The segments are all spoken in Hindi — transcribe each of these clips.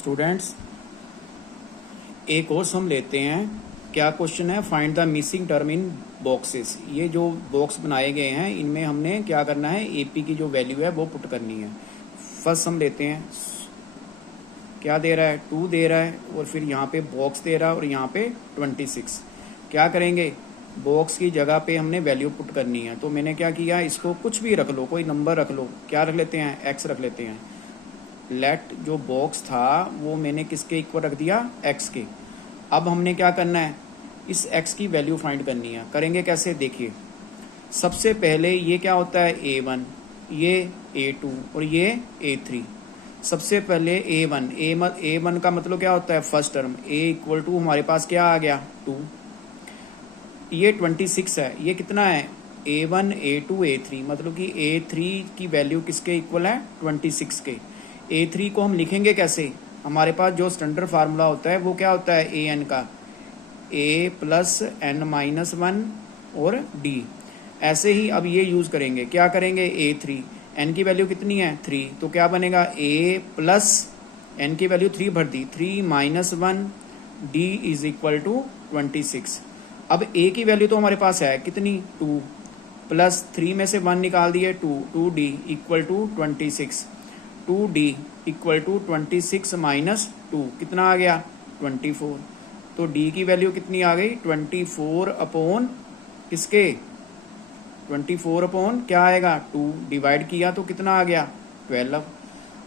स्टूडेंट्स, एक और सम लेते हैं। क्या क्वेश्चन है? Find the missing term in boxes. ये जो बॉक्स बनाए गए हैं इनमें हमने क्या करना है, एपी की जो वैल्यू है वो पुट करनी है। फर्स्ट सम लेते हैं। क्या दे रहा है? 2 दे रहा है और फिर यहाँ पे बॉक्स दे रहा है और यहाँ पे 26। क्या करेंगे? बॉक्स की जगह पे हमने वैल्यू पुट करनी है। तो मैंने क्या किया, इसको कुछ भी रख लो, कोई नंबर रख लो। क्या रख लेते हैं? एक्स रख लेते हैं। लेट जो बॉक्स था वो मैंने किसके इक्वल रख दिया? एक्स के। अब हमने क्या करना है, इस एक्स की वैल्यू फाइंड करनी है। करेंगे कैसे? देखिए, सबसे पहले ये क्या होता है? A1, ये A2 और ये A3। सबसे पहले A1 का मतलब क्या होता है? First term. A equal to हमारे पास क्या आ गया? 2। ये 26 है। ये कितना है? A1 A2 A3, मतलब कि A3 की वैल्यू किसके इक्वल है? 26 के। A3 को हम लिखेंगे कैसे? हमारे पास जो स्टैंडर्ड फार्मूला होता है वो क्या होता है? AN का A प्लस N-1 और D। ऐसे ही अब ये यूज़ करेंगे। क्या करेंगे? A3, N की वैल्यू कितनी है? 3। तो क्या बनेगा? A प्लस N की वैल्यू 3 भर दी, 3 minus 1 D is equal to 26। अब A की वैल्यू तो हमारे पास है कितनी? 2 प्लस 3 में से 1 निकाल दिए, 2D equal to 26। 2D equal to 26 minus 2 कितना आ गया? 24। तो D की वैल्यू कितनी आ गई? 24 अपॉन किसके? 24 अपॉन क्या आएगा? 2 डिवाइड किया तो कितना आ गया? 12।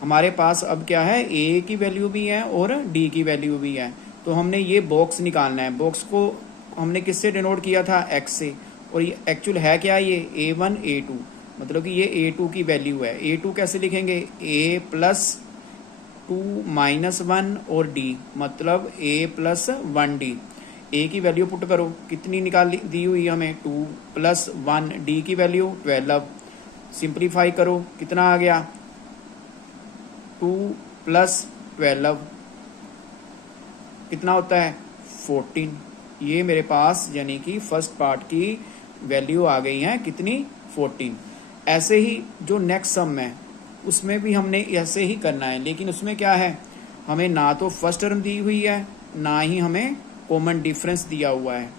हमारे पास अब क्या है? A की वैल्यू भी है और D की वैल्यू भी है। तो हमने ये बॉक्स निकालना है। बॉक्स को हमने किससे डिनोट किया था? X से। और ये एक्चुअल है क्या? ये A1 A2, मतलब कि ये A2 की वैल्यू है। A2 कैसे लिखेंगे? A प्लस 2 माइनस 1 और D, मतलब A प्लस 1D। A की वैल्यू पुट करो, कितनी निकाल दी हुई हमें? 2 प्लस 1, D की वैल्यू 12। सिंप्लीफाई करो, कितना आ गया? 2 प्लस 12 कितना होता है? 14। ये मेरे पास यानी कि फर्स्ट पार्ट की वैल्यू आ गई है कितनी? 14। ऐसे ही जो नेक्स्ट सम है उसमें भी हमने ऐसे ही करना है, लेकिन उसमें क्या है, हमें ना तो फर्स्ट टर्म दी हुई है ना ही हमें कॉमन डिफरेंस दिया हुआ है।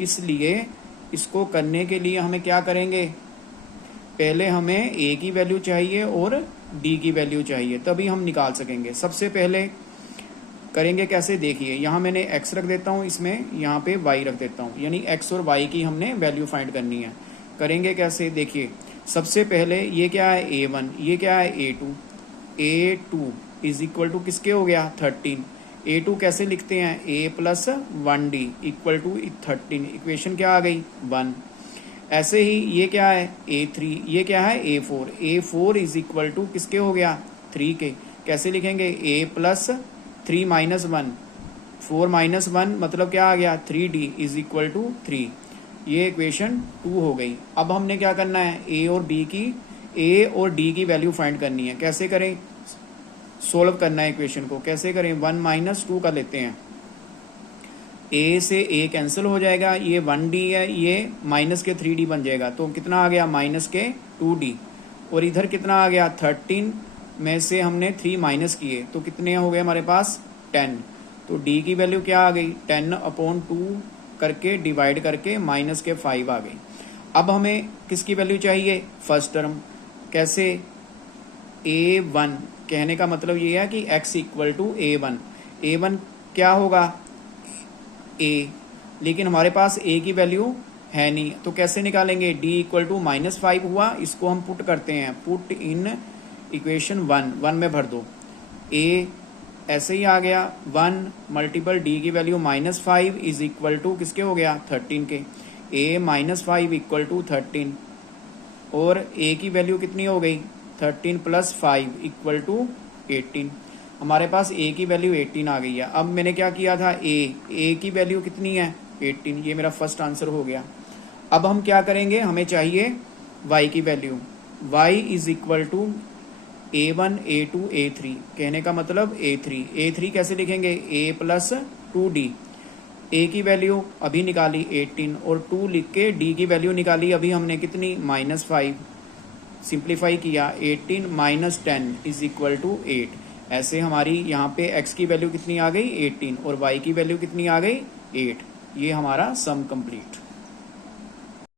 इसलिए इसको करने के लिए हमें क्या करेंगे, पहले हमें A की वैल्यू चाहिए और D की वैल्यू चाहिए, तभी हम निकाल सकेंगे। सबसे पहले करेंगे कैसे? देखिए, यहाँ मैंने x रख देता हूँ, इसमें यहाँ पे y रख देता हूँ, यानी x और y की हमने वैल्यू फाइंड करनी है। करेंगे कैसे? देखिए, सबसे पहले ये क्या है? A1, ये क्या है? A2। A2 is equal to किसके हो गया? 13। A2 कैसे लिखते हैं? A plus 1D equal to 13। Equation क्या आ गई? 1। ऐसे ही ये क्या है? A3, ये क्या है? A4। A4 is equal to किसके हो गया? 3 के। कैसे लिखेंगे? A प्लस 3 माइनस 1, 4 माइनस 1 मतलब क्या आ गया? 3D is equal to 3। ये इक्वेशन 2 हो गई। अब हमने क्या करना है? A और D की वैल्यू फाइंड करनी है। कैसे करें? सोल्व करना है इक्वेशन को। कैसे करें? 1 माइनस 2 का लेते हैं। A से A कैंसिल हो जाएगा, ये 1D है, ये माइनस के 3D बन जाएगा। तो कितना आ गया? माइनस के 2D। और इधर कितना आ गया? 13 में से हमने 3 माइनस किए तो कितने हो गए हमारे पास? 10। तो D की वैल्यू क्या आ गई? 10 अपॉन 2 करके डिवाइड करके माइनस के 5 आ गई। अब हमें किसकी वैल्यू चाहिए? First term. कैसे? A1 कहने का मतलब ये है कि x equal to A1। A1 क्या होगा? A, लेकिन हमारे पास A की वैल्यू है नहीं, तो कैसे निकालेंगे? D इक्वल टू -5 हुआ, इसको हम पुट करते हैं। पुट इन इक्वेशन 1 में भर दो। A ऐसे ही आ गया, 1 मल्टीपल D की वैल्यू -5 इज इक्वल टू किसके हो गया? 13 के। A -5 इक्वल टू 13 और A की वैल्यू कितनी हो गई? 13 प्लस 5 इक्वल टू 18। हमारे पास A की वैल्यू 18 आ गई है। अब मैंने क्या किया था? A की वैल्यू कितनी है? 18। ये मेरा फर्स्ट आंसर हो गया। अब हम क्या करेंगे, हमें चाहिए Y की value. Y is equal to A1 A2 A3, कहने का मतलब A3 कैसे लिखेंगे? A plus 2D। A की वैल्यू अभी निकाली 18 और 2 लिख के D की वैल्यू निकाली अभी हमने कितनी? -5। सिंप्लीफाई किया, 18 माइनस 10 इज इक्वल टू 8। ऐसे हमारी यहाँ पे x की वैल्यू कितनी आ गई 18 और y की वैल्यू कितनी आ गई 8। ये हमारा सम कंप्लीट।